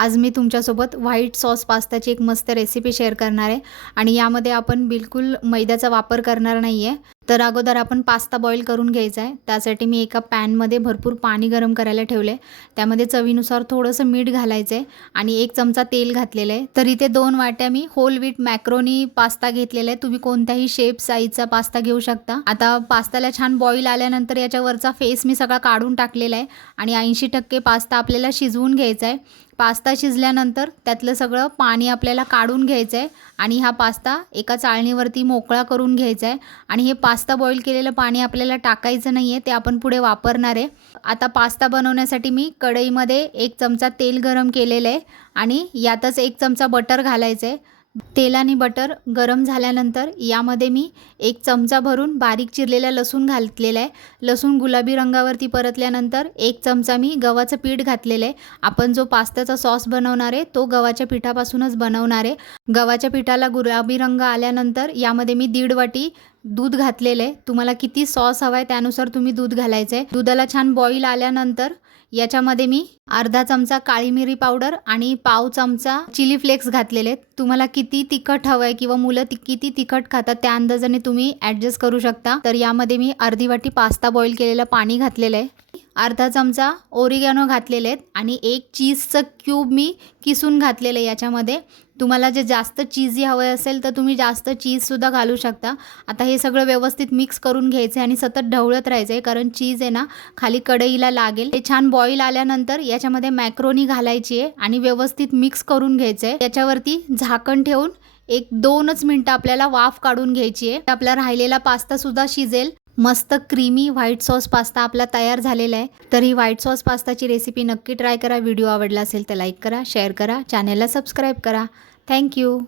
आज मी तुमच्यासोबत white sauce पास्ताची एक मस्त रेसिपी शेअर करणार आहे. आणि यामध्ये आपण बिलकुल मैद्याचा वापर करणार नाही आहे तर अगोदर आपण पास्ता बॉईल करून घ्यायचा आहे. त्यासाठी मी एका पॅनमध्ये भरपूर पाणी गरम करायला ठेवले त्यामध्ये चवीनुसार थोडंसं मीठ घालायचं आहे आणि एक चमचा तेल घातलेलं आहे. तर इथे दोन वाट्या मी होल व्हीट मॅक्रोनी पास्ता घेतलेला आहे. तुम्ही कोणत्याही शेप साईजचा पास्ता घेऊ शकता. आता पास्ताला छान बॉईल आल्यानंतर याच्यावरचा फेस मी सगळा काढून टाकलेला आहे. आणि ऐंशी टक्के पास्ता आपल्याला शिजवून घ्यायचा आहे. पास्ता शिजल्यानंतर त्यातलं सगळं पाणी आपल्याला काढून घ्यायचं आहे आणि हा पास्ता एका चाळणीवरती मोकळा करून घ्यायचा आहे आणि हे पास्ता बॉईल केलेलं पाणी आपल्याला टाकायचं नाही आहे ते आपण पुढे वापरणार आहे. आता पास्ता बनवण्यासाठी मी कढईमध्ये एक चमचा तेल गरम केलेलं आहे आणि यातच एक चमचा बटर घालायचं आहे तेल आणि बटर गरम झाल्यानंतर यामध्ये मी एक चमचा भरून बारीक चिरलेला लसूण घातलेला आहे. लसूण गुलाबी रंगावरती परतल्यानंतर एक चमचा मी गव्हाचं पीठ घातलेलं आहे. आपण जो पास्त्याचा सॉस बनवणार आहे तो गव्हाच्या पिठापासूनच बनवणार आहे. गव्हाच्या पिठाला गुलाबी रंग आल्यानंतर यामध्ये मी दीड वाटी दूध घातलेलं. आहे तुम्हाला किती सॉस हवा आहे त्यानुसार तुम्ही दूध घालायचं आहे दुधाला छान बॉईल आल्यानंतर याच्यामध्ये मी अर्धा चमचा काळी मिरी पावडर आणि पाव चमचा चिली फ्लेक्स घातलेले. आहेत तुम्हाला किती तिखट हवं आहे किंवा मुलं ति किती तिखट खातात त्या अंदाजाने तुम्ही ॲडजस्ट करू शकता. तर यामध्ये मी अर्धी वाटी पास्ता बॉईल केलेलं पाणी घातलेलं आहे अर्धा चमचा ओरिगॅनो घातलेले आहेत आणि एक चीजचं क्यूब मी किसून घातलेलं आहे याच्यामध्ये. तुम्हाला जे जास्त चीजी हवं असेल तर तुम्ही जास्त चीजसुद्धा घालू शकता. आता हे सगळं व्यवस्थित मिक्स करून घ्यायचं आहे आणि सतत ढवळत राहायचं आहे कारण चीज आहे ना खाली कढईला लागेल. ते छान बॉईल आल्यानंतर याच्यामध्ये मॅक्रोनी घालायची आहे आणि व्यवस्थित मिक्स करून घ्यायचं आहे. त्याच्यावरती झाकण ठेवून एक दोनच मिनटं आपल्याला वाफ काढून घ्यायची आहे. आपला राहिलेला पास्तासुद्धा शिजेल. मस्त क्रीमी व्हाईट सॉस पास्ता आपला तयार झालेला आहे. तर ही व्हाईट सॉस पास्ताची रेसिपी नक्की ट्राय करा. व्हिडिओ आवडला असेल तर लाईक करा शेअर करा. चॅनेलला सबस्क्राईब करा. थँक्यू